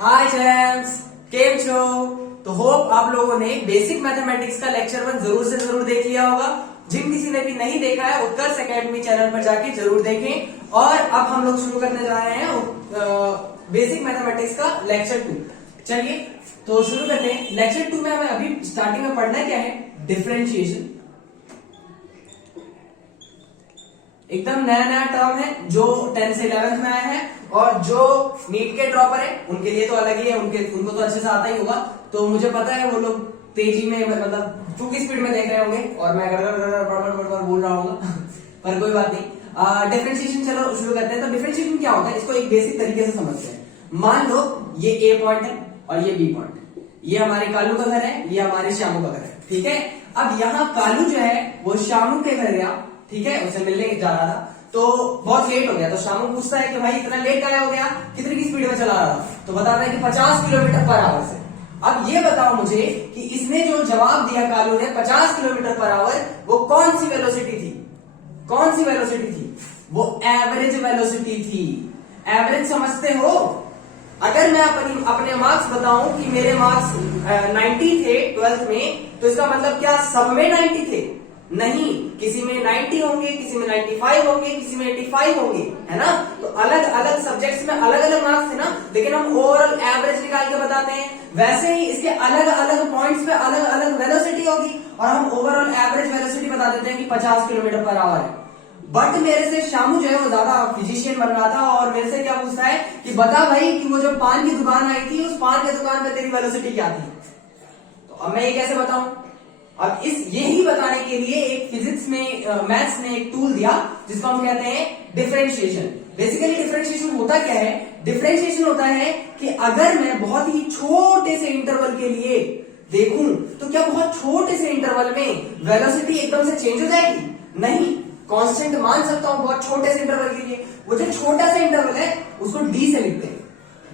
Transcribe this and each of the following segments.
हाय चैम्स, केम छो। तो होप आप लोगों ने बेसिक मैथमेटिक्स का लेक्चर 1 जरूर से जरूर देख लिया होगा। जिन किसी ने भी नहीं देखा है उत्कर्ष एकेडमी चैनल पर जाके जरूर देखें। और अब हम लोग शुरू करने जा रहे हैं बेसिक मैथमेटिक्स का लेक्चर 2। चलिए तो शुरू करते हैं। लेक्चर 2 में हमें अभी स्टार्टिंग में पढ़ना क्या है, डिफरेंशिएशन। एकदम नया नया टर्म है जो 10th से 11th में आया है, और जो नीट के ड्रॉपर है उनके लिए तो अलग ही है, उनको तो अच्छे से आता ही होगा। तो मुझे पता है वो लोग तेजी में मतलब चूंकि स्पीड में देख रहे होंगे और मैं बड़बड़ बोल रहा हूँ पर कोई बात नहीं। डिफरेंशिएशन चलो शुरू करते हैं। तो डिफरेंशिएशन क्या होता है, इसको एक बेसिक तरीके से समझते हैं। मान लो ये ए पॉइंट है और ये बी पॉइंट है, ये हमारे कालू का घर है, ये हमारे श्यामू का घर है, ठीक है। अब यहाँ कालू जो है वो श्यामू के घर गया, ठीक है, उसे मिलने जा रहा था, तो बहुत लेट हो गया। तो श्यामू पूछता है कि भाई इतना लेट आया हो गया, कितनी की स्पीड में चला रहा था? तो बताता है कि 50 किलोमीटर पर आवर से। अब ये बताओ मुझे कि इसने जो जवाब दिया कालू ने 50 किलोमीटर पर आवर, वो कौन सी वेलोसिटी थी? कौन सी वेलोसिटी थी? वो एवरेज वेलोसिटी थी। एवरेज समझते हो? अगर मैं अपने मार्क्स बताऊं कि मेरे मार्क्स 90 थे 12th में, तो इसका मतलब क्या सब में 90 थे? नहीं, किसी में 90 होंगे, किसी में 95 होंगे, किसी में 85 होंगे, है ना। तो अलग अलग सब्जेक्ट्स में अलग अलग मार्क्स थे ना, लेकिन हम ओवरऑल एवरेज निकाल के बताते हैं। वैसे ही इसके अलग अलग पॉइंट्स पे अलग अलग वेलोसिटी होगी और हम ओवरऑल एवरेज वेलोसिटी बता देते हैं कि 50 किलोमीटर पर आवर है। बट मेरे से श्यामू जो है वो ज्यादा फिजिशियन बन रहा था और मेरे से क्या पूछता है कि बता भाई कि वो जो पान की दुकान आई थी, उस पान की दुकान पे तेरी वेलोसिटी क्या थी? तो अब मैं ये कैसे बताऊं? अब यही बताने के लिए एक फिजिक्स में मैथ्स ने एक टूल दिया जिसको हम कहते हैं डिफरेंशिएशन। बेसिकली डिफरेंशिएशन होता क्या है? डिफरेंशिएशन होता है कि अगर मैं बहुत ही छोटे से इंटरवल के लिए देखूं तो क्या बहुत छोटे से इंटरवल में वेलोसिटी एकदम से चेंज हो जाएगी? नहीं, कांस्टेंट मान सकता हूं बहुत छोटे से इंटरवल के लिए। वो जो छोटा सा इंटरवल है उसको डी से लिखते हैं।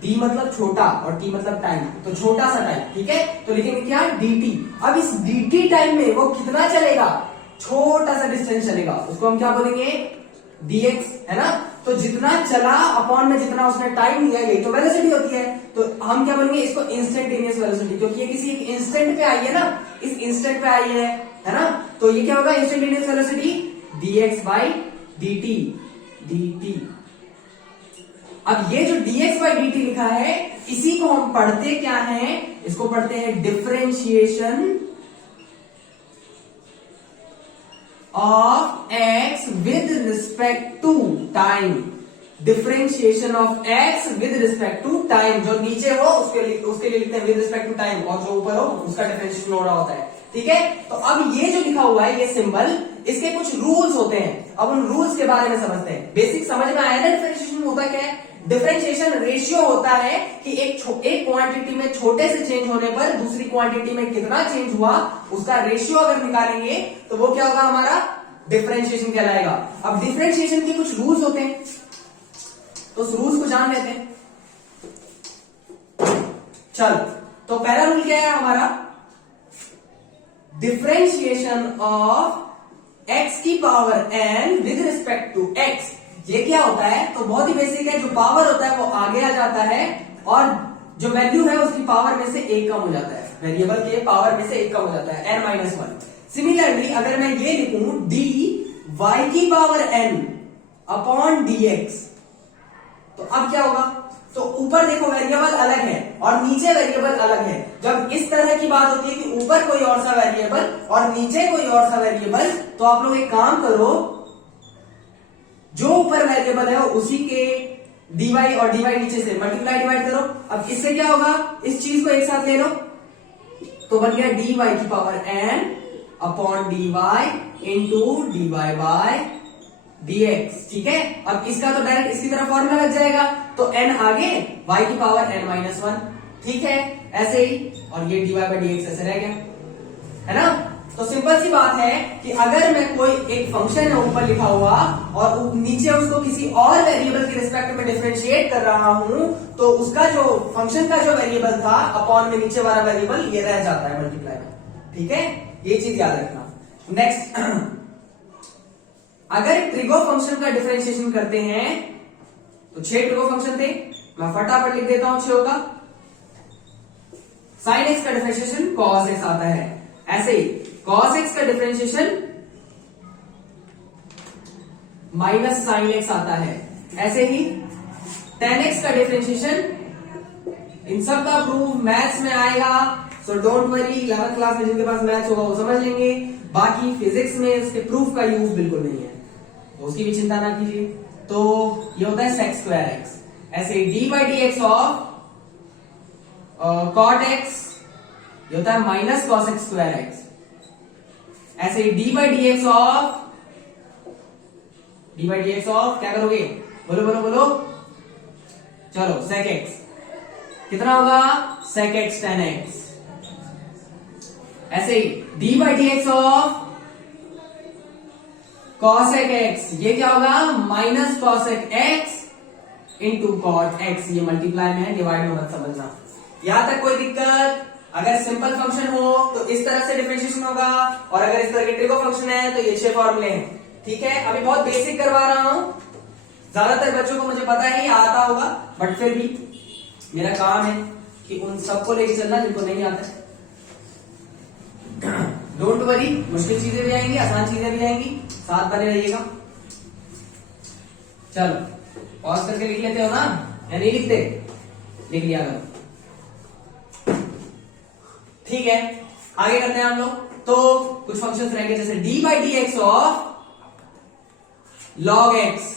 डी मतलब छोटा और टी मतलब टाइम, तो छोटा सा टाइम, ठीक है। तो लिखेंगे क्या? dt। अब इस dt टाइम में वो कितना चलेगा? छोटा सा डिस्टेंस चलेगा, उसको हम क्या बोलेंगे? dx, है ना। तो जितना चला अपॉन में जितना उसने टाइम लिया, यही तो वेलोसिटी होती है। तो हम क्या बोलेंगे इसको? इंस्टेंटेनियस वेलोसिटी, क्योंकि ये किसी एक इंस्टेंट पे आई है ना, इस इंस्टेंट पे आई है ना। तो ये क्या होगा? Instantaneous velocity dx by dt। अब ये जो dx बाई dt लिखा है, इसी को हम पढ़ते क्या है? इसको पढ़ते हैं differentiation of x with respect to time. Differentiation of x with respect to time. जो नीचे हो उसके लिए लिखते हैं विद रिस्पेक्ट टू टाइम, और जो ऊपर हो उसका डिफरेंशिएशन हो रहा होता है, ठीक है। तो अब ये जो लिखा हुआ है ये सिंबल, इसके कुछ रूल्स होते हैं। अब उन रूल्स के बारे में समझते हैं। बेसिक समझ में आया ना डिफरेंशिएशन होता क्या है? डिफरेंशिएशन रेशियो होता है कि एक क्वांटिटी में छोटे से चेंज होने पर दूसरी क्वांटिटी में कितना चेंज हुआ, उसका रेशियो अगर निकालेंगे तो वो क्या होगा? हमारा डिफरेंशिएशन कहलाएगा। अब डिफरेंशिएशन के कुछ रूल्स होते हैं, तो उस रूल्स को जान लेते हैं। चलो, तो पहला रूल क्या है हमारा? डिफरेंशिएशन ऑफ x की power n with respect to x। ये क्या होता है? तो बहुत ही बेसिक है। जो पावर होता है वो आगे आ जाता है और जो वैल्यू है उसकी पावर में से एक कम हो जाता है। वेरिएबल के पावर में से एक कम हो जाता है, n-1। सिमिलरली अगर मैं ये लिखूं dy की पावर n अपॉन dx, तो अब क्या होगा? तो ऊपर देखो वेरिएबल अलग है और नीचे वेरिएबल अलग है। जब इस तरह की बात होती है कि ऊपर कोई और सा वेरिएबल और नीचे कोई और सा वेरिएबल, तो आप लोग एक काम करो, जो ऊपर वेरिएबल है उसी के dy और dy नीचे से मल्टीप्लाई डिवाइड करो। अब इससे क्या होगा? इस चीज को एक साथ ले लो, तो बन गया dy की power n upon dy into dy by dx, ठीक है। अब इसका तो डायरेक्ट इसकी तरफ फॉर्मूला लग जाएगा, तो n आगे y की पावर n-1, ठीक है, ऐसे ही। और ये dy बाय dx ऐसे रह गया, है ना। तो सिंपल सी बात है कि अगर मैं कोई एक फंक्शन है ऊपर लिखा हुआ और नीचे उसको किसी और वेरिएबल के रिस्पेक्ट में डिफरेंशिएट कर रहा हूं, तो उसका जो फंक्शन का जो वेरिएबल था अपॉन में नीचे वाला वेरिएबल ये रह जाता है मल्टीप्लाई में, ठीक है। ये चीज याद रखना। नेक्स्ट, अगर ट्रिगो फंक्शन का डिफरेंशिएशन करते हैं तो 6 ट्रिगो फंक्शन थे, मैं फटाफट लिख देता हूं 6 का। साइन एक्स का डिफरेंशिएशन कॉस एक्स आता है। ऐसे ही कॉस एक्स का डिफरेंशिएशन माइनस साइन एक्स आता है। ऐसे ही टेन एक्स का डिफरेंशिएशन, इन सब का प्रूफ मैथ्स में आएगा, so don't worry, 11th class में जिनके पास मैथ्स होगा वो समझ लेंगे। बाकी फिजिक्स में इसके प्रूफ का यूज बिल्कुल नहीं है, तो उसकी भी चिंता ना कीजिए। तो ये होता है सेक स्क्वायर एक्स। ऐसे d by D x of cot x, ये होता है minus cos x square x. ऐसे ही d by D x of क्या करोगे, बोलो बोलो बोलो, चलो सेक एक्स कितना होगा, सेक एक्स टेन एक्स। ऐसे ही d by D x of cosec x, ये क्या होगा, minus cosec x into cot x. ये मल्टीप्लाई में है, डिवाइड में मत समझना। यहां तक कोई दिक्कत? अगर सिंपल फंक्शन हो तो इस तरह से डिफरेंशिएशन होगा, और अगर इस तरह के ट्रिगो फंक्शन है तो ये 6 फॉर्मूले हैं। ठीक है, अभी बहुत बेसिक करवा रहा हूं, ज्यादातर बच्चों को मुझे पता है आता होगा, बट फिर भी मेरा काम है कि उन सबको लेके चलना जिनको नहीं आता है। डोंट वरी, मुश्किल चीजें भी आएंगी, आसान चीजें भी आएंगी, साथ बने रहिएगा। चलो पॉज करके लिख लेते हो ना, या नहीं लिखते? लिख लिया करो। ठीक है, आगे करते हैं हम लोग। तो कुछ फंक्शंस रहेंगे, जैसे d by D x of log x.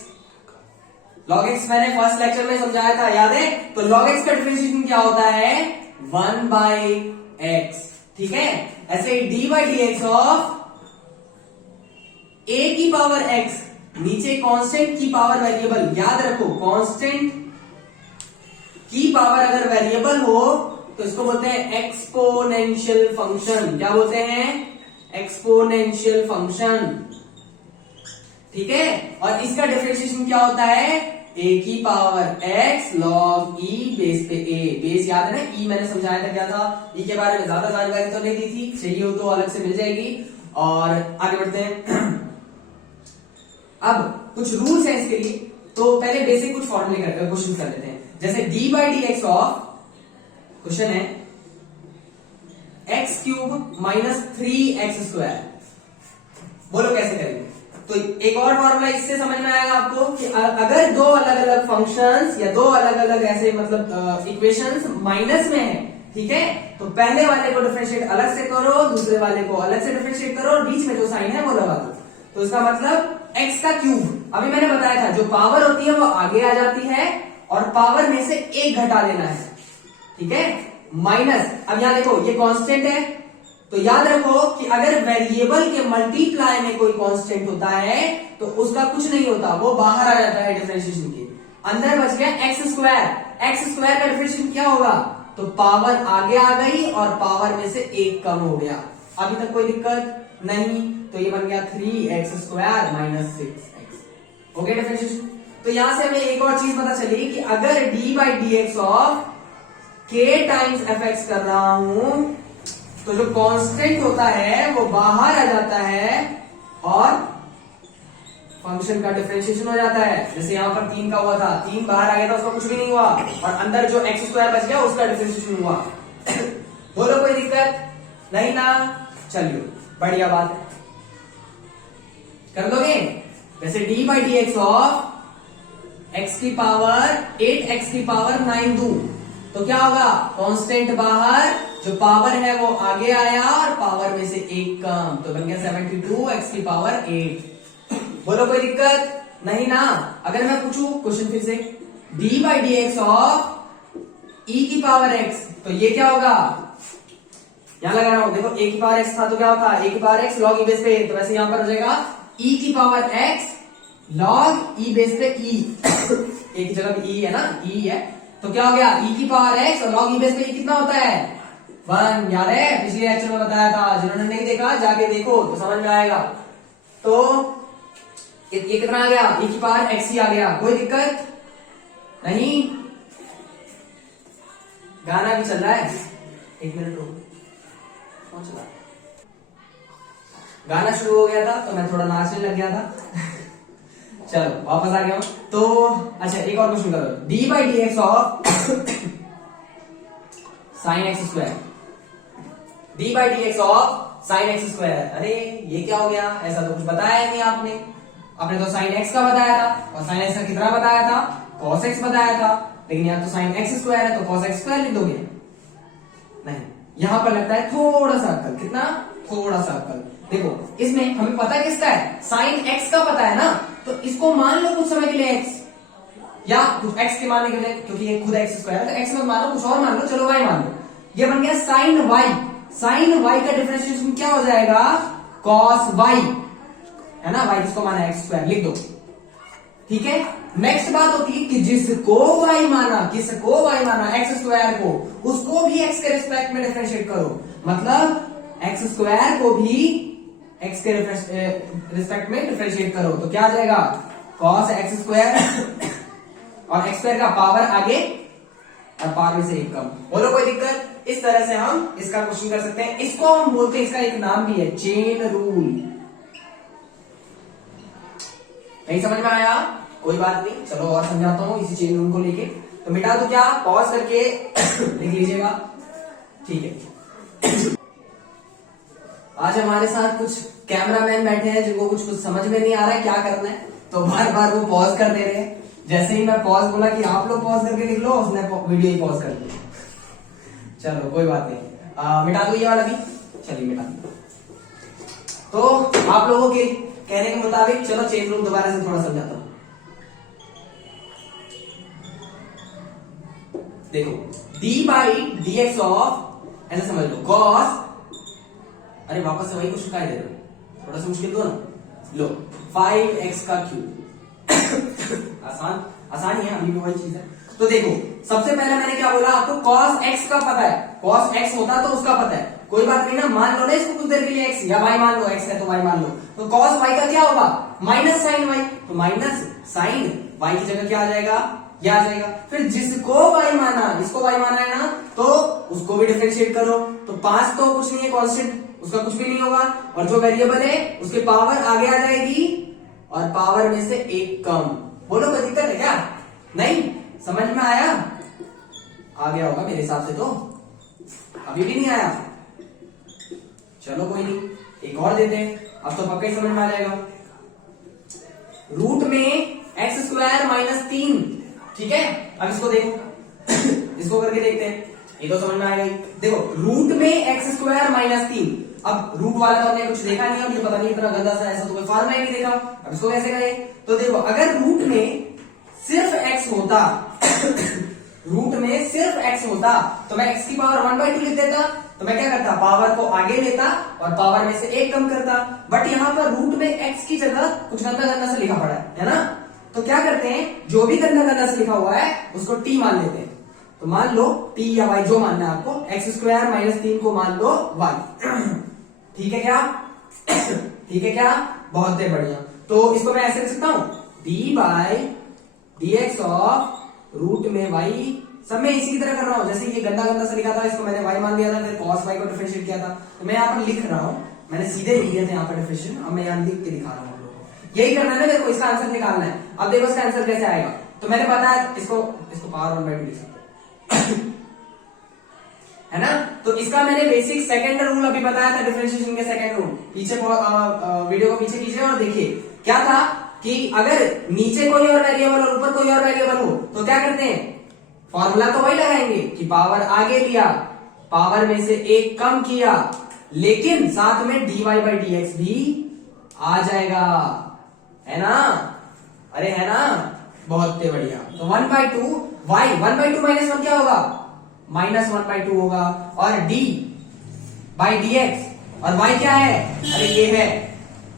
Log x मैंने फर्स्ट लेक्चर में समझाया था, याद है? तो लॉग एक्स का डिफरेंशिएशन क्या होता है, 1 बाई एक्स। ठीक है, ऐसे ही d by D x of a की पावर एक्स, नीचे कांस्टेंट की पावर वेरिएबल, याद रखो कांस्टेंट की पावर अगर वेरिएबल हो तो इसको बोलते हैं एक्सपोनेंशियल फंक्शन। क्या बोलते हैं, एक्सपोनेंशियल फंक्शन। ठीक है, और इसका डिफरेंशिएशन क्या होता है, ए की पावर एक्स लॉग ई बेस पे ए। बेस याद है ना, ई मैंने समझाया था क्या था, ई के बारे में ज्यादा जानकारी तो नहीं दी थी, चाहिए हो तो अलग से मिल जाएगी। और आगे बढ़ते हैं। अब कुछ रूल्स हैं इसके लिए, तो पहले बेसिक कुछ फॉर्मूले क्वेश्चन कर लेते हैं। जैसे d by D x of, question है x cube minus 3x square, बोलो कैसे करेंगे? तो एक और फॉर्मूला इससे समझ में आएगा आपको कि अगर दो अलग अलग फंक्शंस या दो अलग अलग ऐसे मतलब इक्वेशंस माइनस में है, ठीक है, तो पहले वाले को डिफरेंशिएट अलग से करो, दूसरे वाले को अलग से डिफरेंशिएट करो, और बीच में जो साइन है वो लगा दो। तो इसका मतलब x का क्यूब, अभी मैंने बताया था जो पावर होती है वो आगे आ जाती है, और पावर में से एक घटा देना है। ठीक है, माइनस, अब यहां देखो ये कांस्टेंट है, तो याद रखो कि अगर वेरिएबल के मल्टीप्लाई में कोई कांस्टेंट होता है तो उसका कुछ नहीं होता, वो बाहर आ जाता है डिफरेंशिएशन के। अंदर बच गया एक्स स्क्वायर। एक्स स्क्वायर का डिफरेंशिएशन क्या होगा, तो पावर आगे आ गई और पावर में से एक कम हो गया। अभी तक कोई दिक्कत नहीं, तो ये बन गया 3x square minus 6x। Okay differentiation. तो यहां से हमें एक और चीज पता चली कि अगर D by D x of k times F x कर रहा हूं तो जो कांस्टेंट होता है वो बाहर आ जाता है और फंक्शन का डिफरेंशिएशन हो जाता है। जैसे यहां पर 3 का हुआ था, 3 बाहर आ गया था, उसका कुछ भी नहीं हुआ, और अंदर जो एक्स स्क्वायर बच गया उसका डिफरेंशिएशन हुआ। बोलो कोई दिक्कत नहीं ना? चलिए बढ़िया बात है, कर दोगे। वैसे D by D x of x की पावर 8x की पावर 9 दूं तो क्या होगा, कांस्टेंट बाहर, जो पावर है वो आगे आया और पावर में से एक कम, तो बन गया 72x की पावर 8। बोलो कोई दिक्कत नहीं ना? अगर मैं पूछूं क्वेश्चन फिर से, d by D x of e की पावर x, तो ये क्या होगा, यहां लगा रहा हूं, देखो a की पावर x था तो क्या होता, a की power x log e base पे, तो वैसे यहां पर हो जाएगा e की power x log e base पे e। a की जगह e है ना, e है, तो क्या हो गया, e की पावर x और log e बेस पे e कितना होता है, 1। याद है पिछले लेक्चर में बताया था, जिन्होंने नहीं देखा जाके देखो तो समझ में आएगा। तो ये कितना आ गया, e की पावर x ही आ गया, कोई दिक्कत नहीं। गाना भी चल रहा है, 1 मिनट रुको, कौन चला? गाना शुरू हो गया था तो मैं थोड़ा नाचने लग गया था। चलो वापस आ गया हूं। तो अच्छा एक और क्वेश्चन करो, D by D x of sine x square, D by D x of sine x square. अरे ये क्या हो गया, ऐसा तो कुछ बताया ही नहीं आपने। आपने तो साइन एक्स का बताया था और साइन एक्स का कितना बताया था, कॉस एक्स बताया था। लेकिन यहाँ तो साइन एक्स स्क्वायर है तो कॉस एक्स स्क्वायर लिख दोगे? नहीं, यहां पर लगता है थोड़ा सा अक्कल। कितना? थोड़ा सा अक्कल। देखो इसमें हमें पता किसका है, साइन एक्स का पता है ना, तो इसको मान लो कुछ समय के लिए एक्स, या कुछ एक्स के मानने के लिए, क्योंकि ये खुद एक्स स्क्वायर है तो एक्स मत मानो, कुछ और मान लो, चलो वाई मान लो। ये बन गया साइन वाई। साइन वाई का डिफरेंशिएशन क्या हो जाएगा, कॉस वाई, है ना। वाई किसको माना है, एक्स स्क्वायर, लिख दो। ठीक है, नेक्स्ट बात होती है कि जिसको वाई माना, किसको वाई माना, एक्स स्क्वायर को, उसको भी एक्स के रिस्पेक्ट में डिफरेंशिएट करो। मतलब एक्स स्क्वायर को भी एक्स के रिस्पेक्ट में डिफरेंशिएट करो तो क्या आ जाएगा, कॉस एक्स स्क्वायर और एक्स स्क्वायर का पावर आगे और पावर में से एक कम। बोलो कोई दिक्कत? इस तरह से हम इसका क्वेश्चन कर सकते हैं। इसको हम बोलते हैं, इसका एक नाम भी है, चेन रूल। नहीं समझ में आया? कोई बात नहीं, चलो और समझाता हूं इसी चेन रूल को लेके। तो मिटा दो क्या, पॉज करके लिख लीजिएगा। ठीक है, आज हमारे साथ कुछ कैमरामैन बैठे हैं जिनको कुछ समझ में नहीं आ रहा है क्या करना है, तो बार बार वो पॉज कर दे रहे हैं। जैसे ही मैं पॉज बोला कि आप लोग पॉज करके लिख लो, उसने वीडियो ही पॉज कर दिया। चलो कोई बात नहीं, मिटा दो ये वाला भी। चलिए मिटा दो। तो आप लोगों के कहने के मुताबिक चलो चेन रूल दोबारा से थोड़ा समझाता हूं। देखो d by D x of, ऐसा समझ लो, कॉस, अरे वापस से वही कुछ शिकायत दे रहे हो, थोड़ा सा मुश्किल दो ना। लो 5x का क्यूब आसान ही है, अभी भी वही चीज है। तो देखो सबसे पहले मैंने क्या बोला आपको, cos x का पता है, cos x होता तो उसका पता है, कोई बात नहीं ना, मान लो ना इसको कुछ देर के लिए x, या y मान लो, x है तो y मान लो। तो cos y का क्या होगा, माइनस साइन y, तो माइनस साइन y की जगह क्या आ जाएगा, ये आ जाएगा। फिर जिसको y माना, इसको y माना है ना, तो उसको भी डिफरेंशिएट करो। तो 5 तो कुछ नहीं है कांस्टेंट, उसका कुछ भी नहीं होगा, और जो वेरिएबल है उसके पावर आगे आ जाएगी और पावर में से एक कम। बोलो कोई दिक्कत है क्या? नहीं समझ में आया? आ गया होगा मेरे हिसाब से, तो अभी भी नहीं आया, चलो कोई नहीं, एक और देते हैं, अब तो पक्का ही समझ में आ जाएगा। रूट में एक्स स्क्वायर माइनस 3, ठीक है। अब इसको देखो इसको करके देखते हैं, ये तो समझ में आएगा ही। देखो रूट में एक्स स्क्वायर माइनस 3, अब रूट वाला तो हमने कुछ देखा नहीं, अब ये पता नहीं इतना गंदा सा, ऐसा तो कोई फार्मूला ही नहीं देखा, अब इसको कैसे करें? तो देखो अगर रूट में सिर्फ x होता रूट में सिर्फ x होता तो मैं x की पावर 1/2 लिख देता, तो मैं क्या करता, पावर को आगे लेता और पावर में से एक कम करता। बट यहाँ पर रूट में x की जगह कुछ गंदा गंदा से लिखा पड़ा है ना, तो क्या करते हैं, जो भी गंदा गंदा से लिखा हुआ है उसको t मान लेते हैं। तो मान लो t या y जो मानना है आपको, एक्स स्क्वायर माइनस 3 को मान लो y। ठीक है क्या? ठीक है क्या? बहुत बढ़िया। तो इसको मैं ऐसे लिख सकता हूं, d by D x of root में y, सब मैं इसी की तरह कर रहा हूं, जैसे ये गंदा गंदा से लिखा था इसको मैंने y मान लिया था, फिर cos y को डिफरेंशिएट किया था, तो मैं यहाँ पर लिख रहा हूं, मैंने सीधे लिख दिया था यहाँ पर डिफरेंशिएशन, अब मैं यहाँ लिख के दिखा रहा हूं आप लोगों को। यही करना है ना मेरे को, इसका आंसर निकालना है। अब देखो इसका आंसर कैसे आएगा, तो मैंने बताया इसको पावर 1/2 लिख सकते है ना। तो इसका मैंने बेसिक सेकंड रूल अभी बताया था, डिफरेंशिएशन के सेकंड रूल, पीछे वीडियो को पीछे कीजिए और देखिए क्या था कि अगर नीचे कोई और वेरिएबल और ऊपर कोई और वेरिएबल हो तो क्या करते हैं, फॉर्मूला तो वही लगाएंगे कि पावर आगे लिया, पावर में से एक कम किया, लेकिन साथ में dy बाई डी एक्स भी आ जाएगा, है ना। अरे है ना, बहुत बढ़िया। तो 1/2 y, 1/2 माइनस 1 क्या होगा, -1/2 होगा, और d बाई डी एक्स, और y क्या है, अरे ये है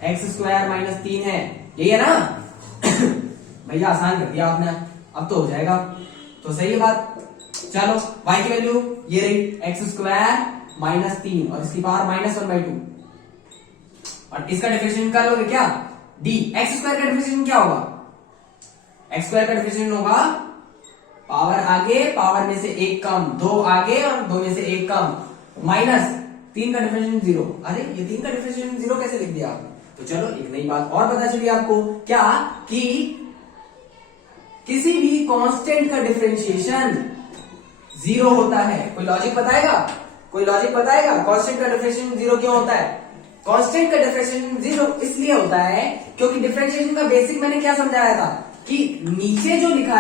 एक्स स्क्वायर माइनस 3 है, यही है ना। भैया आसान कर दिया आपने, अब तो हो जाएगा, तो सही है बात। चलो y की वैल्यू ये रही, एक्स स्क्वायर माइनस 3 और इसकी पावर -1/2, और इसका डिफरेंशिएशन कर लोगे क्या, d, एक्स स्क्वायर का डिफरेंशिएशन क्या होगा, एक्स स्क्वायर का डिफरेंशिएशन होगा पावर आगे पावर में से एक कम, 2 आगे और 2 में से एक कम, माइनस 3 का डिफरेंशिएशन 0। अरे ये 3 का डिफरेंशिएशन 0 कैसे लिख दिया आपने? तो चलो एक नई बात और पता चली आपको, क्या कि किसी भी कांस्टेंट का डिफरेंशिएशन 0 होता है। कोई लॉजिक बताएगा? कोई लॉजिक बताएगा कांस्टेंट का डिफरेंशिएशन जीरो क्यों होता है? कांस्टेंट का डिफरेंशिएशन जीरो इसलिए होता है क्योंकि डिफरेंशिएशन का बेसिक मैंने क्या समझाया था कि नीचे जो लिखा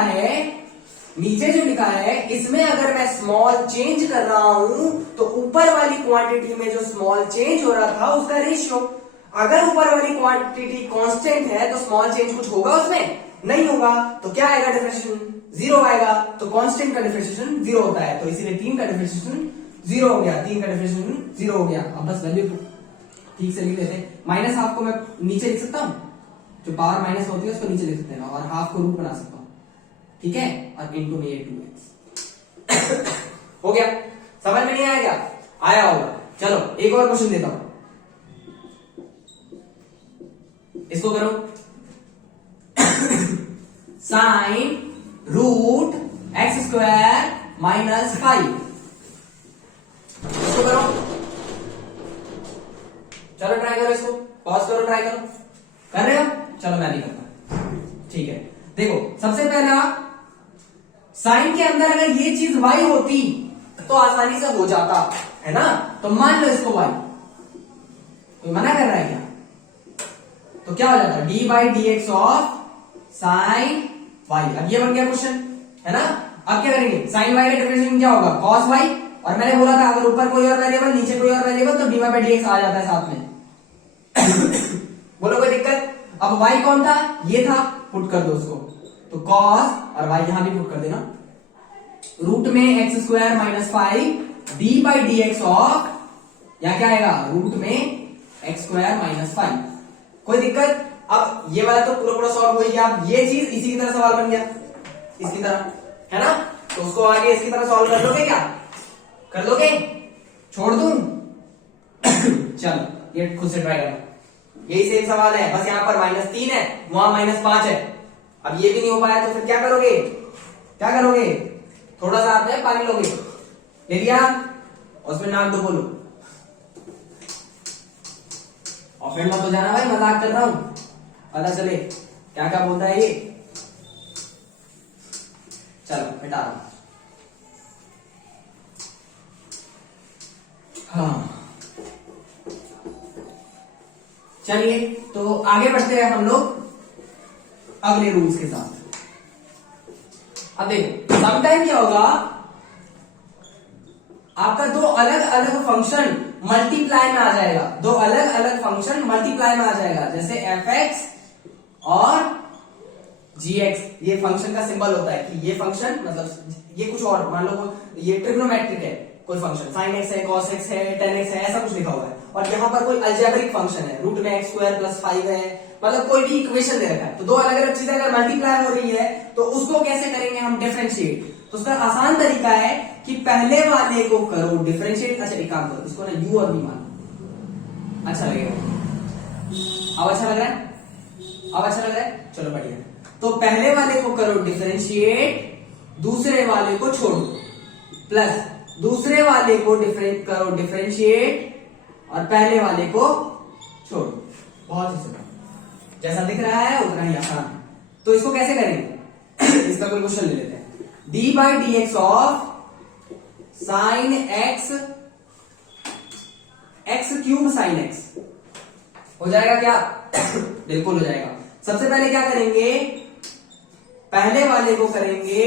है इसमें अगर मैं स्मॉल चेंज कर रहा हूं तो ऊपर वाली क्वांटिटी में जो स्मॉल चेंज हो रहा था उसका रेशियो, अगर ऊपर वाली क्वांटिटी कांस्टेंट है तो स्मॉल चेंज कुछ होगा उसमें? नहीं होगा। तो क्या आएगा डिफरेंशिएशन? जीरो आएगा। तो कांस्टेंट का डिफरेंशिएशन जीरो होता है, तो इसीलिए 3 का डिफरेंशिएशन जीरो हो गया, 3 का डिफरेंशिएशन जीरो हो गया। अब बस वैल्यू ठीक से लिख लेते हैं। माइनस हाफ को मैं नीचे लिख सकता हूं, जो पावर माइनस होती है उसको नीचे लिख सकते हैं, और हाफ को रूट बना सकता हूं, ठीक है, और इनटू में ये 2x हो गया। समझ में नहीं आया क्या? आया होगा। चलो एक और क्वेश्चन देता हूं, इसको करो। Sine root X square minus 5, इसको करो। चलो ट्राई करो, इसको पॉज करो, ट्राई करो। कर रहे हो? चलो मैं भी करता हूं, ठीक है। देखो सबसे पहला, साइन के अंदर अगर ये चीज y होती तो आसानी से हो जाता है ना, तो मान लो इसको y, कोई मना कर रहा है क्या? तो क्या हो जाता? D by D x of sine y। अब ये बन गया क्वेश्चन, है ना। अब क्या करेंगे? साइन y का डिफरेंशिएशन क्या होगा? Cos y। और मैंने बोला था अगर ऊपर कोई और वेरिएबल नीचे कोई और वेरिएबल तो d y by D x आ जाता है साथ में। बोलो कोई दिक्कत? अब y कौन था? ये था, पुट कर दो उसको, तो cos, और y यहां भी पुट कर देना, रूट में x square minus 5 D by D x of, या क्या आएगा? रूट में एक्स स्क्वायर माइनस 5। कोई दिक्कत? अब ये वाला तो पूरा पूरा सॉल्व हो गया। अब ये चीज इसी की तरह सवाल बन गया, इसकी तरह, है ना। तो उसको आगे इसकी तरह सॉल्व कर लोगे क्या? कर लोगे? छोड़ दूं? चलो ये खुद से ट्राई करना। यही सेम सवाल है, बस यहां पर -3 है, वहां -5 है। अब ये भी नहीं हो पाया तो फिर क्या करोगे? क्या करोगे? थोड़ा सा हाथ में पानी लोगे, ले लिया, और उसमें नाक दो, बोलो। ऑफेंड मत हो जाना भाई, मजाक कर रहा हूं, पता चले क्या क्या बोलता है ये। चलो मिटा रहा हूं। हाँ चलिए, तो आगे बढ़ते हैं हम लोग अगले रूल्स के साथ। अब देखो समटाइम क्या होगा, आपका दो अलग अलग फंक्शन मल्टीप्लाई में आ जाएगा, दो अलग अलग फंक्शन मल्टीप्लाई में आ जाएगा, जैसे fx और gx। ये फंक्शन का सिंबल होता है कि ये फंक्शन, मतलब ये कुछ और, मान लो ये ट्रिग्नोमेट्रिक है कोई फंक्शन, sin x है, cos x है, tan x है, ऐसा कुछ लिखा हुआ है, और यहाँ पर कोई अलजेब्रिक फंक्शन है, रूट में एक्स स्क्वायर प्लस 5 है, मतलब कोई भी इक्वेशन दे रखा है। तो दो अलग अलग चीजें अगर मल्टीप्लाई हो रही है तो उसको कैसे करेंगे हम? डिफरेंशिएट। तो उसका आसान तरीका है कि पहले वाले को करो डिफरेंशिएट। अच्छा एक काम करो, इसको ना u और v मान, अच्छा लगेगा। अब अच्छा लग रहा है? अब अच्छा लग रहा है? चलो बढ़िया। तो पहले वाले को करो डिफरेंशिएट, दूसरे वाले को छोड़ो, प्लस दूसरे वाले को करो डिफरेंशिएट और पहले वाले को छोड़ो। बहुत ही सिंपल, जैसा दिख रहा है उतना ही आसान है। तो इसको कैसे करेंगे? इसका कोई क्वेश्चन ले लेते हैं। D by D x of sine x, x cube sine x हो जाएगा क्या? बिल्कुल हो जाएगा। सबसे पहले क्या करेंगे? पहले वाले को करेंगे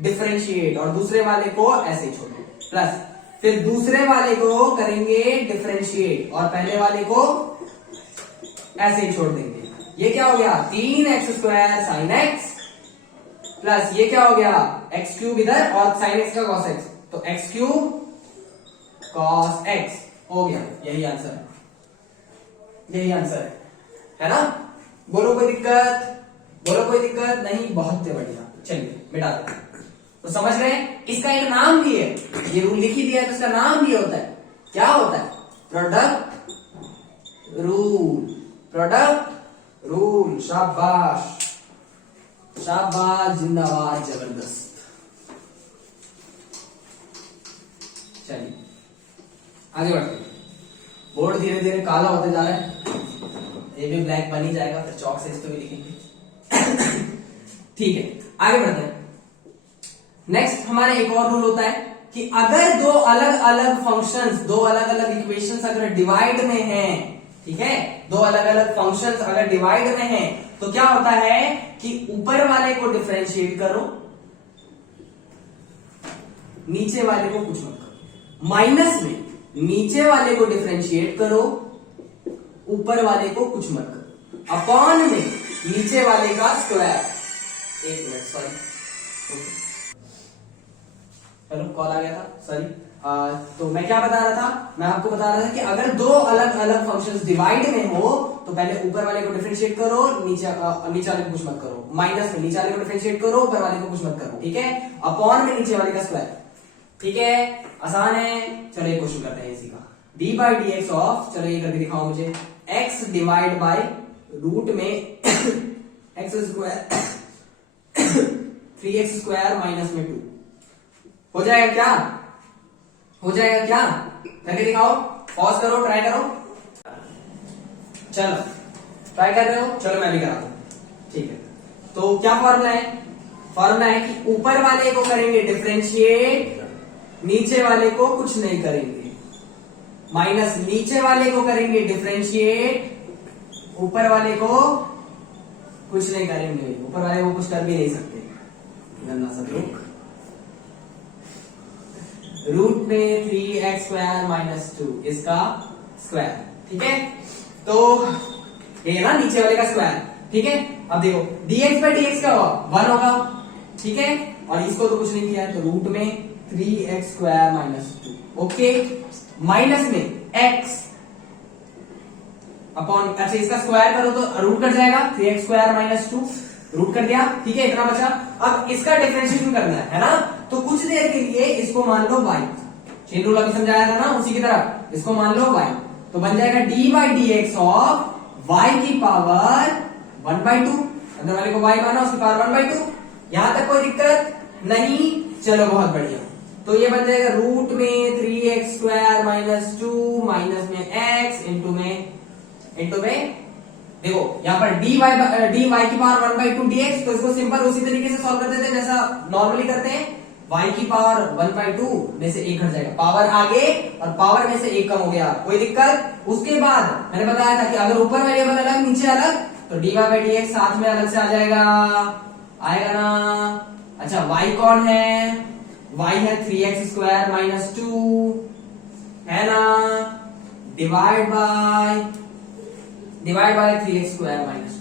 डिफरेंशिएट और दूसरे वाले को ऐसे ही छोड़ो, प्लस फिर दूसरे वाले को करेंगे डिफरेंशिएट और पहले वाले को ऐसे ही छोड़ देंगे। ये क्या हो गया? 3x square sine x, plus ये क्या हो गया? एक्स क्यूब इधर और साइन एक्स का कॉस एक्स, तो एक्स क्यूब कॉस एक्स हो गया। यही आंसर है, यही आंसर है ना। बोलो कोई दिक्कत? बोलो कोई दिक्कत नहीं? बहुत बढ़िया। चलिए मिटा दो। तो समझ रहे हैं, इसका एक नाम भी है, ये रूल लिख ही दिया है तो इसका नाम भी होता है। क्या होता है? Product rule. Product rule. शाबाश शाबाश, जिंदाबाद, जबरदस्त। चलिए आगे बढ़ते हैं। बोर्ड धीरे धीरे काला होते जा रहा है, ये भी ब्लैक बन ही जाएगा, फिर चौक से इस पे भी लिखेंगे। ठीक है आगे बढ़ते हैं। नेक्स्ट हमारा एक और रूल होता है कि अगर दो अलग अलग फंक्शंस, दो अलग अलग इक्वेशंस अगर डिवाइड में हैं, ठीक है, दो अलग अलग फंक्शंस अगर डिवाइड में हैं, तो क्या होता है कि ऊपर वाले को डिफरेंशिएट करो, नीचे वाले को कुछ मत करो। माइनस में नीचे वाले को डिफरेंशिएट करो, ऊपर वाले को कुछ मत करो। अपॉन में नीचे वाले का स्क्वायर। एक मिनट, सॉरी, हेलो, कॉल आ गया था, सॉरी। तो मैं क्या बता रहा था, मैं आपको बता रहा था कि अगर दो अलग अलग फंक्शंस डिवाइड में हो तो पहले ऊपर वाले को डिफरेंशिएट करो, नीचे वाले को कुछ मत करो। माइनस में नीचे वाले को डिफरेंशिएट करो, ऊपर वाले को कुछ मत करो, ठीक है। अपॉन में नीचे वाले का स्क्वायर, ठीक है, आसान है। चलो एक क्वेश्चन करते हैं इसी का। D by D x of, चलो ये करके दिखाओ मुझे, एक्स डिवाइड बाय रूट में x square 3x square minus में 2 हो जाएगा क्या? हो जाएगा क्या? करके दिखाओ, पॉज करो, ट्राई करो। चलो ट्राई कर रहे हो, चलो मैं भी कराता हूं, ठीक है। तो क्या फॉर्मूला है? फॉर्मूला है कि ऊपर वाले को करेंगे डिफरेंशिएट, नीचे वाले को कुछ नहीं करेंगे। माइनस नीचे वाले को करेंगे डिफरेंशिएट, ऊपर वाले को कुछ नहीं करेंगे। ऊपर वाले को कुछ कर भी नहीं सकते, गंदा सब लोग। रूट में 3x स्क्वायर माइनस 2 इसका स्क्वायर, ठीक है। तो ये ना नीचे वाले का स्क्वायर, ठीक है। अब देखो dx बाई dx का 1 होगा, ठीक है, और इसको तो कुछ नहीं किया, तो रूट में 3x square minus 2, okay. Minus में x अपॉन, अच्छा इसका स्क्वायर करो तो रूट कट जाएगा, 3x स्क्वायर माइनस 2 रूट कर दिया, ठीक है, इतना बचा। अब इसका डिफरेंशिएशन करना है ना, तो कुछ देर के लिए इसको मान लो y, चेन रूल अभी समझाया था ना, उसी की तरह इसको मान लो y, तो बन जाएगा D by D x of y की पावर 1/2, अंदर वाले को y माना, उसकी पावर 1/2। यहां तक कोई दिक्कत नहीं, चलो बहुत बढ़िया। तो ये बन जाएगा रूट में 3x स्क्वायर माइनस 2 माइनस में x इंटू में देखो यहाँ पर dy की पावर 1/2 dx, तो इसको सिंपल उसी तरीके से सॉल्व करते थे जैसा नॉर्मली करते हैं। y की पावर 1/2 में से 1 हट जाएगा, पावर आगे और पावर में से 1 कम हो गया, कोई दिक्कत। उसके बाद मैंने बताया था कि अगर ऊपर वेरिएबल अलग नीचे अलग, तो dy बाई dx साथ में अलग से आ जाएगा, आएगा ना। अच्छा y कौन है? y है 3x स्क्वायर माइनस 2, है ना, divide by 3x square minus 2।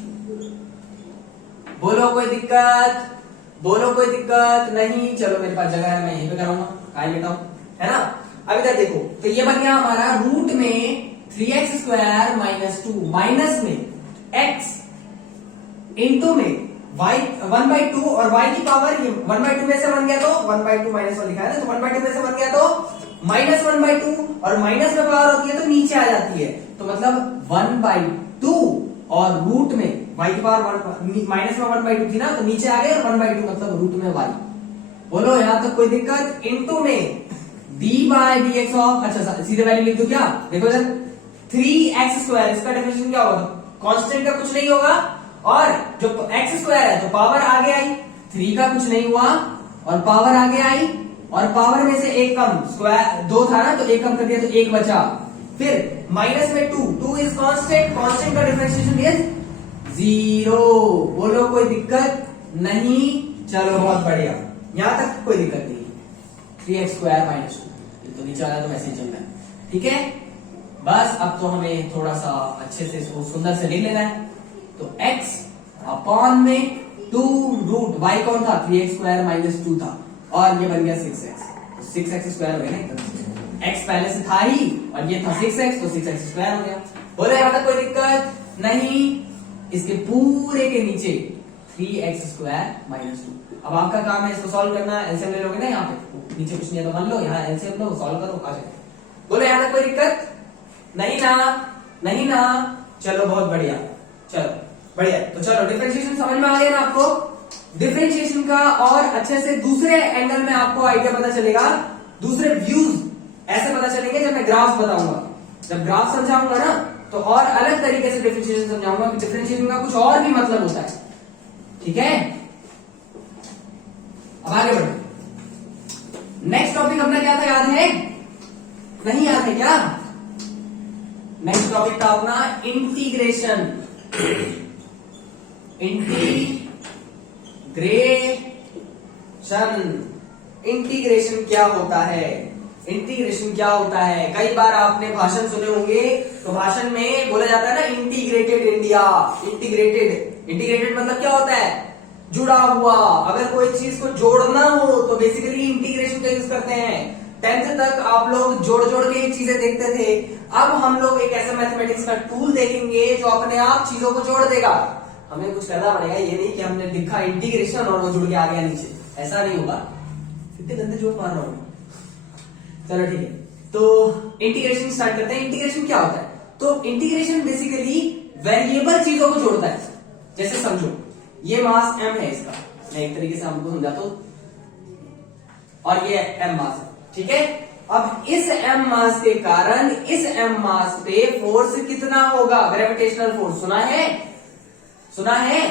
बोलो कोई दिक्कत? बोलो कोई दिक्कत नहीं? चलो मेरे पास जगह है, मैं यहीं पे कराऊंगा, काय लेता हूं, है ना। अब इधर देखो, तो ये बन गया हमारा रूट में 3x स्क्वायर माइनस 2 माइनस में x इंटू में y 1/2, और y की पावर 1/2 में से बन गया तो 1/2 माइनस 1 लिखा है ना, तो 1/2 में से बन गया तो माइनस 1/2, और माइनस में पावर होती है तो नीचे आ जाती है, तो मतलब 1/2 और रूट में y की पावर माइनस में 1/2 थी ना, तो नीचे आ गए, और 1/2 मतलब रूट में y। बोलो यहां तक कोई दिक्कत? इनटू में d by D x of, अच्छा सीधे वैल्यू लिख दो क्या? देखो सर 3x स्क्वायर, इसका डेफिनेशन क्या होगा? कांस्टेंट का कुछ नहीं होगा, और जो x स्क्वायर है तो पावर आगे आई, 3 का कुछ नहीं हुआ और पावर आगे आई, और पावर में से 1 कम, स्क्वायर 2 था ना, तो 1 कम कर दिया तो 1 बचा। फिर माइनस में 2 इज कांस्टेंट, कांस्टेंट का डिफरेंशिएशन इज 0। बोलो कोई दिक्कत नहीं? चलो बहुत बढ़िया, यहां तक कोई दिक्कत नहीं। 3x स्क्वायर माइनस 2 तो नीचे आया तो वैसे ही चल रहा है, ठीक है। बस अब तो हमें थोड़ा सा अच्छे से इसको सुंदर से लिख लेना है। तो x अपॉन में 2 रूट y कौन था? 3x स्क्वायर माइनस 2 था, और ये बन गया 6x, तो 6x स्क्वायर हो गया ना एकदम से। x पहले से था ही और ये था 6x, तो 6x स्क्वायर हो गया। बोले यहां तक कोई दिक्कत नहीं? इसके पूरे के नीचे 3x स्क्वायर माइनस 2। अब आपका काम है इसको सॉल्व करना, एलसीएम ले लोगे ना, यहाँ पे नीचे कुछ नहीं है तो मान लो, यहाँ एलसीएम लो, सॉल्व करो, आ जाए। बोले यहां तक कोई दिक्कत नहीं ना? नहीं ना? चलो बहुत बढ़िया, चलो बढ़िया। तो चलो डिफरेंशिएशन समझ में आ गया ना आपको? डिफरेंशिएशन का और अच्छे से दूसरे एंगल में आपको आइडिया पता चलेगा, दूसरे व्यूज ऐसे पता चलेंगे जब मैं ग्राफ बताऊंगा। जब ग्राफ समझाऊंगा ना, तो और अलग तरीके से डिफरेंशिएशन समझाऊंगा कि डिफरेंशिएशन का कुछ और भी मतलब होता है, ठीक है। अब आगे बढ़ो, नेक्स्ट टॉपिक अपना क्या था, याद है? नहीं याद है क्या? नेक्स्ट टॉपिक था अपना इंटीग्रेशन। इंटीग्रेशन क्या होता है? इंटीग्रेशन क्या होता है? कई बार आपने भाषण सुने होंगे, तो भाषण में बोला जाता है ना इंटीग्रेटेड इंडिया। इंटीग्रेटेड मतलब क्या होता है? जुड़ा हुआ। अगर कोई चीज को जोड़ना हो तो बेसिकली इंटीग्रेशन का यूज करते हैं। 10th तक आप लोग जोड़ जोड़ के चीजें देखते थे। अब हम लोग एक ऐसा मैथमेटिक्स का टूल देखेंगे जो अपने आप चीजों को जोड़ देगा। हमें कुछ करना पड़ेगा, ये नहीं कि हमने लिखा इंटीग्रेशन और वो जुड़ के आ गया नीचे, ऐसा नहीं होगा। कितने गंदे जोक मार रहा हूं। चलो ठीक है, तो इंटीग्रेशन स्टार्ट करते हैं। इंटीग्रेशन क्या होता है? तो इंटीग्रेशन बेसिकली वेरिएबल चीजों को जोड़ता है। जैसे समझो ये मास m है इसका, मैं एक तरीके से हमको समझाता हूं, और ये m मास है, ठीक है। अब इस m मास के कारण इस m मास पे फोर्स कितना होगा? ग्रेविटेशनल फोर्स सुना है? सुना है?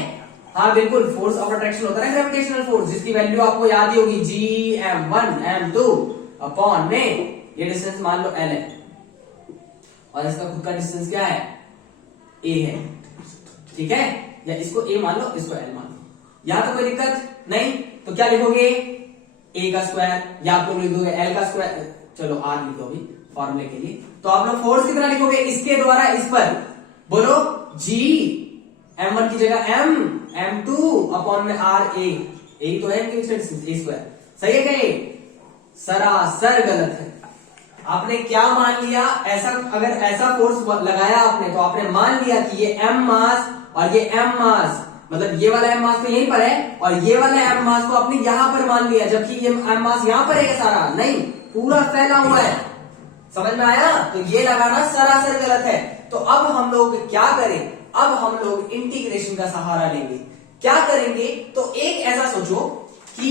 हाँ बिल्कुल, फोर्स ऑफ अट्रैक्शन होता है ग्रेविटेशनल फोर्स, जिसकी वैल्यू आपको याद ही होगी, Gm1 m2 अपॉन में ये डिस्टेंस मान लो L है, और इसका खुद का डिस्टेंस क्या है? A है, ठीक है। या इसको A मान लो, इसको L मान लो। यहां तो कोई दिक्कत नहीं, तो क्या लिखोगे? A का स्क्वायर, या आप लोग लिखोगे L का स्क्वायर, चलो R लिखो अभी फॉर्मूले के लिए। तो आप लोग फोर्स कितना लिखोगे इसके द्वारा इस पर? बोलो G m1 की जगह m, m2 अपॉन में R A। यही तो है इनके बीच का डिस्टेंस, A स्क्वायर। सही है क्या? ये सरासर गलत है। आपने क्या मान लिया? ऐसा अगर ऐसा फोर्स लगाया आपने, तो आपने मान लिया कि ये m मास और ये m मास, मतलब ये वाला m मास तो यहीं पर है और ये वाला m मास को आपने यहां पर मान लिया, जबकि ये m मास यहां पर है सारा नहीं, पूरा फैला हुआ है। समझ में आया? तो ये लगाना सरासर गलत है। तो अब हम लोग क्या करें? अब हम लोग इंटीग्रेशन का सहारा लेंगे। क्या करेंगे? तो एक ऐसा सोचो कि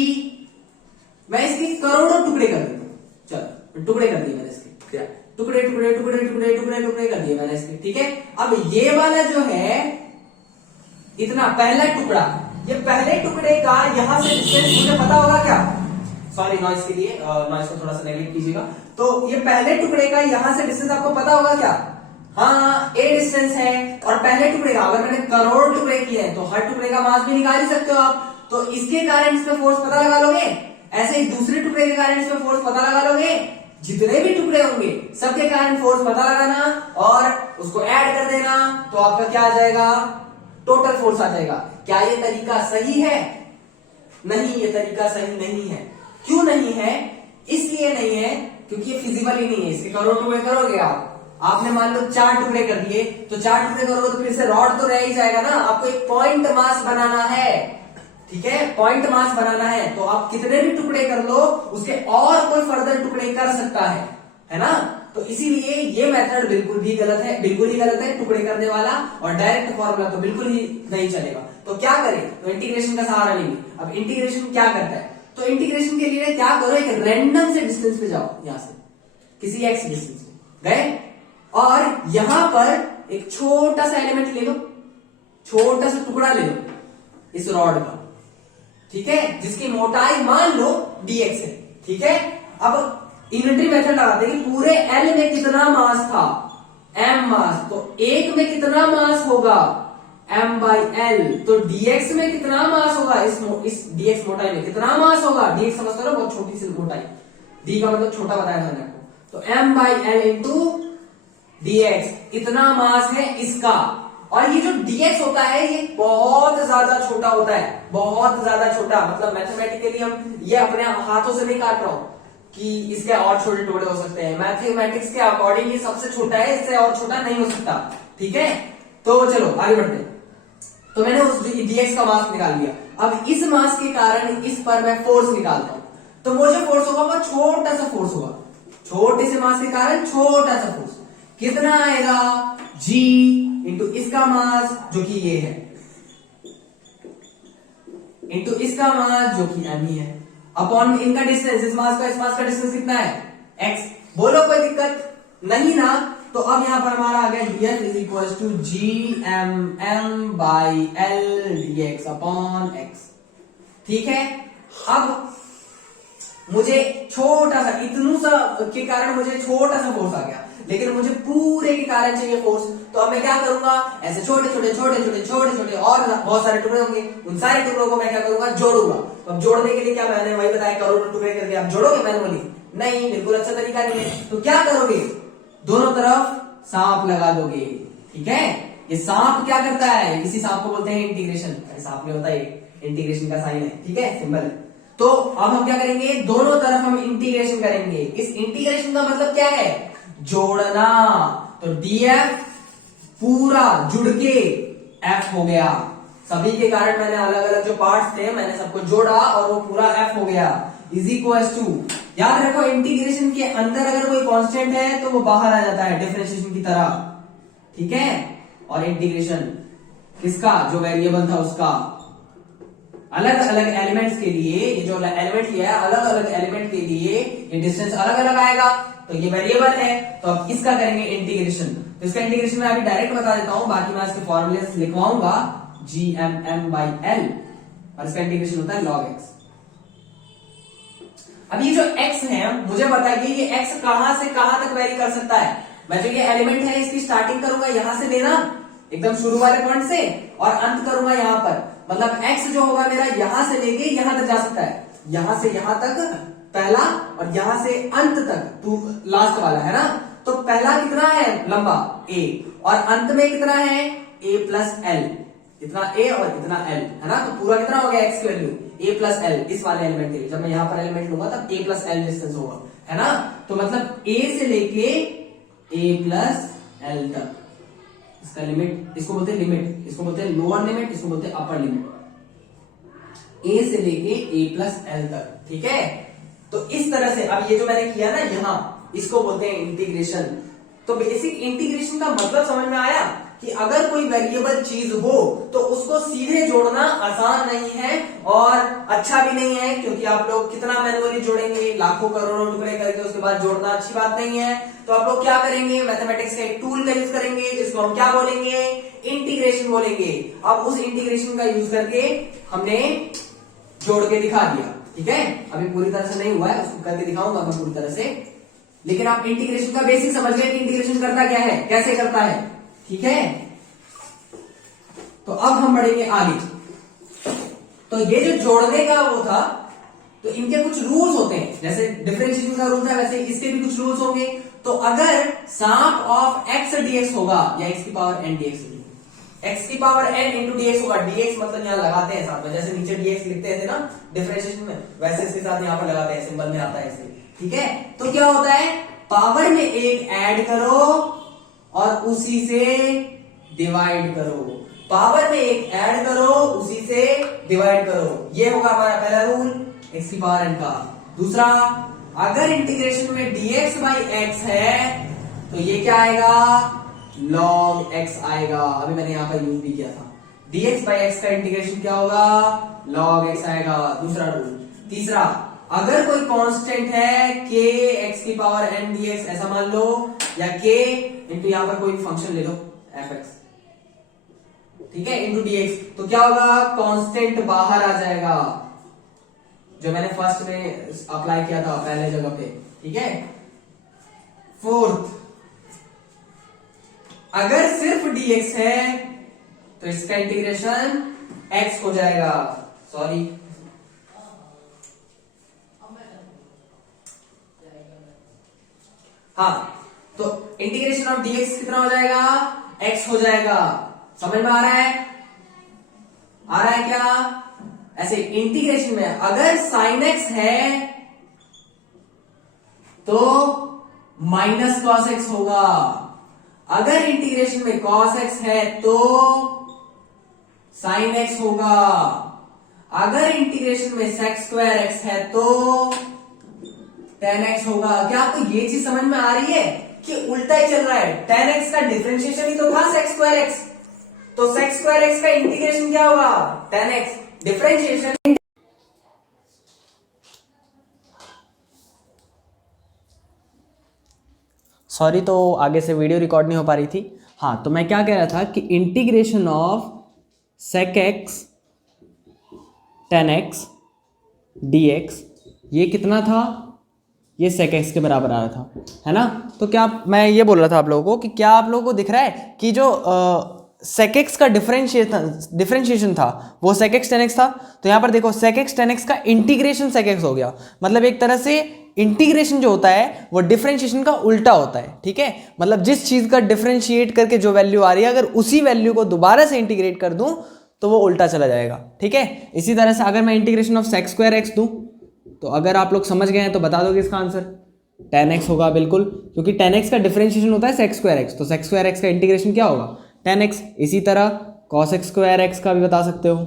मैं इसके करोड़ों टुकड़े कर दूं। चलो टुकड़े कर दिए मैंने इसके, टुकड़े टुकड़े टुकड़े टुकड़े टुकड़े टुकड़े कर दिए मैंने इसके, ठीक है। अब ये वाला जो है इतना पहला टुकड़ा, ये पहले टुकड़े का यहां से डिस्टेंस मुझे पता होगा क्या? सॉरी नॉइस के लिए, नॉइस को थोड़ा सा नेगलेक्ट कीजिएगा। तो ये पहले टुकड़े का यहां से डिस्टेंस आपको पता होगा क्या? हाँ, A डिस्टेंस है। और पहले टुकड़े का अगर मैंने करोड़ टुकड़े किए हैं तो हर टुकड़े का मास भी निकाल ही सकते हो आप। तो इसके कारण इसमें फोर्स पता लगा लोगे, ऐसे ही दूसरे टुकड़े के कारण इसमें फोर्स पता लगा लोगे। जितने भी टुकड़े होंगे सबके कारण फोर्स पता लगाना और उसको ऐड कर देना, तो आपका क्या आ जाएगा? टोटल फोर्स आ जाएगा। क्या ये तरीका सही है? नहीं, ये तरीका सही नहीं है। क्यों नहीं है? इसलिए नहीं है क्योंकि ये फिजिबल ही नहीं है। इसके करोड़ टुकड़े करोगे आपने मान लो 4 टुकड़े कर दिए, तो 4 टुकड़े करोगे तो फिर से रॉड तो रह ही जाएगा ना। आपको एक पॉइंट मास बनाना है, ठीक है, पॉइंट मास बनाना है। तो आप कितने भी टुकड़े कर लो, उसके और कोई फर्दर टुकड़े कर सकता है ना। तो इसीलिए ये मेथड बिल्कुल भी गलत है, बिल्कुल ही गलत है टुकड़े करने वाला, और डायरेक्ट फॉर्मूला तो बिल्कुल ही नहीं चलेगा। तो क्या करें? तो इंटीग्रेशन का सहारा लेंगे। अब इंटीग्रेशन क्या करता है? तो इंटीग्रेशन के लिए क्या करो, एक रैंडम से डिस्टेंस पे जाओ, यहां से किसी एक्स डिस्टेंस पे गए, और यहां पर एक छोटा सा एलिमेंट ले लो, छोटा सा टुकड़ा ले लो इस रॉड का, ठीक है, जिसकी मोटाई मान लो dx है, ठीक है। अब इन्वेंटरी मेथड लगाते हैं कि पूरे L में कितना मास था? m मास, तो एक में कितना मास होगा? m by L. तो dx में कितना मास होगा? इस dx मोटाई में कितना मास होगा? dx समझते हो ना, बहुत छोटी सी मोटाई, d का मतलब छोटा बताया था मैंने आपको। तो m by L into dx इतना मास है इसका। और ये जो dx होता है ये बहुत ज्यादा छोटा होता है, बहुत ज्यादा छोटा, मतलब मैथमेटिकली हम ये अपने हाथों से नहीं काट रहा हूं कि इसके और छोटे टुकड़े हो सकते हैं। मैथमेटिक्स के अकॉर्डिंग ये सबसे छोटा है, इससे और छोटा नहीं हो सकता, ठीक है। तो चलो आगे बढ़ते हैं। तो मैंने उस dx का मास निकाल लिया। अब इस मास के कारण इस पर मैं फोर्स निकालता हूं, तो वो जो फोर्स होगा वो छोटा सा फोर्स होगा, छोटे से मास के कारण छोटा सा फोर्स। कितना आएगा? g इंटू इसका मास जो कि ये है, इंटू इसका मास जो कि m ही है, अपॉन इनका डिस्टेंस, इस मास का डिस्टेंस कितना है? x। बोलो कोई दिक्कत नहीं ना। तो अब यहां पर हमारा आ गया df is equal to gmm by L dx upon x, ठीक है। अब मुझे छोटा सा इतनू सा के कारण मुझे छोटा सा फोर्स आ गया, लेकिन मुझे पूरे के कारण चाहिए फोर्स। तो अब मैं क्या करूंगा, ऐसे छोटे छोटे छोटे छोटे छोटे छोटे और बहुत सारे टुकड़े होंगे, उन सारे टुकड़ों को मैं क्या करूंगा, जोड़ूंगा। तो अब जोड़ने के लिए क्या, मैंने वही बताया, करोड़ों टुकड़े करके आप जोड़ोगे मैनुअली? नहीं, बिल्कुल अच्छा तरीका नहीं है। तो क्या करोगे, दोनों तरफ सांप लगा दोगे। ठीक है, ये सांप क्या करता है, इसी सांप को बोलते हैं इंटीग्रेशन। सांप नहीं होता, ये इंटीग्रेशन का साइन है, ठीक है, सिंबल है। तो अब हम क्या करेंगे, दोनों तरफ हम इंटीग्रेशन करेंगे। इस इंटीग्रेशन का मतलब क्या है, जोड़ना। तो df पूरा जुड़ के f हो गया, सभी के कारण मैंने अलग अलग जो पार्ट्स थे मैंने सबको जोड़ा और वो पूरा f हो गया, इज इक्वल टू, याद रखो इंटीग्रेशन के अंदर अगर कोई कांस्टेंट है तो वो बाहर आ जाता है डिफरेंशिएशन की तरह। ठीक है, और इंटीग्रेशन किसका, जो वेरिएबल था उसका, अलग अलग एलिमेंट्स के लिए, ये जो एलिमेंट लिया है अलग अलग एलिमेंट के लिए ये डिस्टेंस अलग अलग आएगा, तो ये वेरिएबल है। तो अब इसका करेंगे इंटीग्रेशन। तो इसका इंटीग्रेशन मैं अभी डायरेक्ट बता देता हूं, बाकी मैं इसके फॉर्मूले लिखवाऊंगा, gmm/l, और इसका इंटीग्रेशन होता है log x। अब ये जो x है, मुझे पता है कि ये x कहां से कहां तक वेरी कर सकता है। मैं जो ये एलिमेंट है इसकी स्टार्टिंग करूंगा यहां से लेना, एकदम शुरू वाले पॉइंट से, और अंत करूंगा यहां पर। मतलब x जो होगा मेरा यहां से लेके यहां तक जा सकता है, यहां से यहां तक पहला, और यहां से अंत तक टू लास्ट वाला, है ना। तो पहला कितना है लंबा a, और अंत में कितना है a प्लस एल, इतना a और इतना l, है ना। तो पूरा कितना हो गया x की वैल्यू a प्लस एल, इस वाले एलिमेंट के लिए जब मैं यहां पर एलिमेंट लूंगा तब a प्लस एल डिस्टेंस होगा, है ना। तो मतलब a से लेके a प्लस एल तक, इसका लिमिट, इसको बोलते हैं लिमिट, इसको बोलते हैं लोअर लिमिट, इसको बोलते हैं अपर लिमिट, a से लेके a प्लस एल तक। ठीक है, तो इस तरह से अब ये जो मैंने किया ना यहां, इसको बोलते हैं इंटीग्रेशन। तो बेसिक इंटीग्रेशन का मतलब समझ में आया कि अगर कोई वेरिएबल चीज हो तो उसको सीधे जोड़ना आसान नहीं है और अच्छा भी नहीं है, क्योंकि आप लोग कितना मैनुअली जोड़ेंगे, लाखों करोड़ों टुकड़े करके उसके बाद जोड़ना अच्छी बात नहीं है। तो आप लोग क्या करेंगे, मैथमेटिक्स का एक टूल का यूज करेंगे जिसको हम क्या बोलेंगे, इंटीग्रेशन बोलेंगे। अब उस इंटीग्रेशन का यूज करके हमने जोड़ के दिखा दिया। ठीक है, अभी पूरी तरह से नहीं हुआ है, उसको करके दिखाऊंगा मैं पूरी तरह से, लेकिन आप इंटीग्रेशन का बेसिक समझ गए कि इंटीग्रेशन करता क्या है, कैसे करता है। ठीक है, तो अब हम बढ़ेंगे आगे। तो ये जो जोड़ने का वो था, तो इनके कुछ रूल्स होते हैं, जैसे डिफरेंशिएशन का रूल था वैसे इसके भी कुछ रूल्स होंगे। तो अगर साम ऑफ x dx होगा, या x की पावर n dx होगी, x की पावर n इंटू dx होगा, dx मतलब यहाँ लगाते हैं साथ में, जैसे नीचे dx लिखते थे ना डिफरेंशिएशन में, वैसे इसके साथ यहाँ पर लगाते हैं, सिंबल में आता है इसलिए। ठीक है, तो क्या होता है, पावर में एक ऐड करो और उसी से डिवाइड करो, पावर में एक ऐड करो उसी से डिवाइड करो, ये होगा हमारा पहला रूल x की पावर n का। दूसरा, अगर इंटीग्रेशन में dx बाई x है तो ये क्या आएगा, log x आएगा। अभी मैंने यहां पर यूज भी किया था, dx बाई x का इंटीग्रेशन क्या होगा, log x आएगा, दूसरा रूल। तीसरा, अगर कोई कांस्टेंट है k x की पावर n dx ऐसा मान लो, या k इंटू यहां पर कोई फंक्शन ले लो fx, ठीक है, इंटू dx, तो क्या होगा, कांस्टेंट बाहर आ जाएगा, जो मैंने फर्स्ट में अप्लाई किया था पहले जगह पे। ठीक है, फोर्थ, अगर सिर्फ dx है तो इसका इंटीग्रेशन x हो जाएगा, सॉरी हाँ, तो इंटीग्रेशन ऑफ dx कितना हो जाएगा, x हो जाएगा। समझ में आ रहा है, आ रहा है क्या। ऐसे इंटीग्रेशन में अगर साइन x है तो माइनस कॉस x होगा, अगर इंटीग्रेशन में cos x है तो sin x होगा, अगर इंटीग्रेशन में sec स्क्वायर x है तो tan x होगा। क्या आपको ये चीज समझ में आ रही है कि उल्टा ही चल रहा है, tan x का डिफरेंशिएशन ही तो था sec स्क्वायर x, तो sec स्क्वायर x का इंटीग्रेशन क्या होगा, tan x, डिफरेंशिएशन। सॉरी, तो आगे से वीडियो रिकॉर्ड नहीं हो पा रही थी। हाँ, तो मैं क्या कह रहा था कि integration of sec x tan x dx, ये कितना था, ये sec x के बराबर आ रहा था, है ना। तो क्या मैं ये बोल रहा था आप लोगों को कि क्या आप लोगों को दिख रहा है कि जो sec x का डिफरेंशिएशन था वो sec x tan x था। तो यहाँ पर देखो sec x tan x का इंटीग्रेशन sec x हो गया, मतलब एक तरह से इंटीग्रेशन जो होता है वो डिफरेंशिएशन का उल्टा होता है, ठीक है। मतलब जिस चीज का डिफरेंशिएट करके जो वैल्यू आ रही है, अगर उसी वैल्यू को दोबारा से इंटीग्रेट कर दूं तो वो उल्टा चला जाएगा, ठीक है। इसी तरह से अगर मैं integration of sec square x दूं, तो अगर आप लोग समझ गए हैं तो बता दोगे इसका आंसर tan x होगा, बिल्कुल, क्योंकि tan x का डिफरेंशिएशन होता है sec स्क्वायर x, तो sec स्क्वायर x का इंटीग्रेशन क्या होगा, tan x। इसी तरह cos x स्क्वायर x का भी बता सकते हो,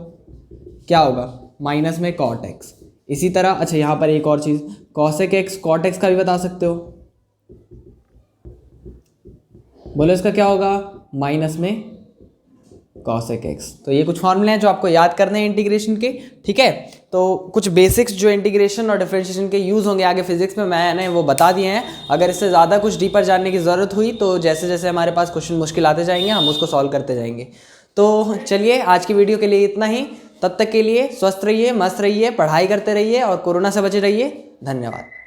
क्या होगा, माइनस में cot x। इसी तरह अच्छा यहाँ पर एक और चीज, cosec x cot x का भी बता सकते हो, बोलो इसका क्या होगा, माइनस में cosec x। तो ये कुछ फॉर्मूले हैं जो आपको याद करने हैं इंटीग्रेशन के, ठीक है। तो कुछ बेसिक्स जो इंटीग्रेशन और डिफरेंशिएशन के यूज़ होंगे आगे फिजिक्स में, मैंने वो बता दिए हैं। अगर इससे ज़्यादा कुछ डीपर जानने की ज़रूरत हुई तो जैसे जैसे हमारे पास क्वेश्चन मुश्किल आते जाएंगे हम उसको सॉल्व करते जाएंगे। तो चलिए आज की वीडियो के लिए इतना ही, तब तक के लिए स्वस्थ रहिए, मस्त रहिए, पढ़ाई करते रहिए और कोरोना से बचे रहिए। धन्यवाद।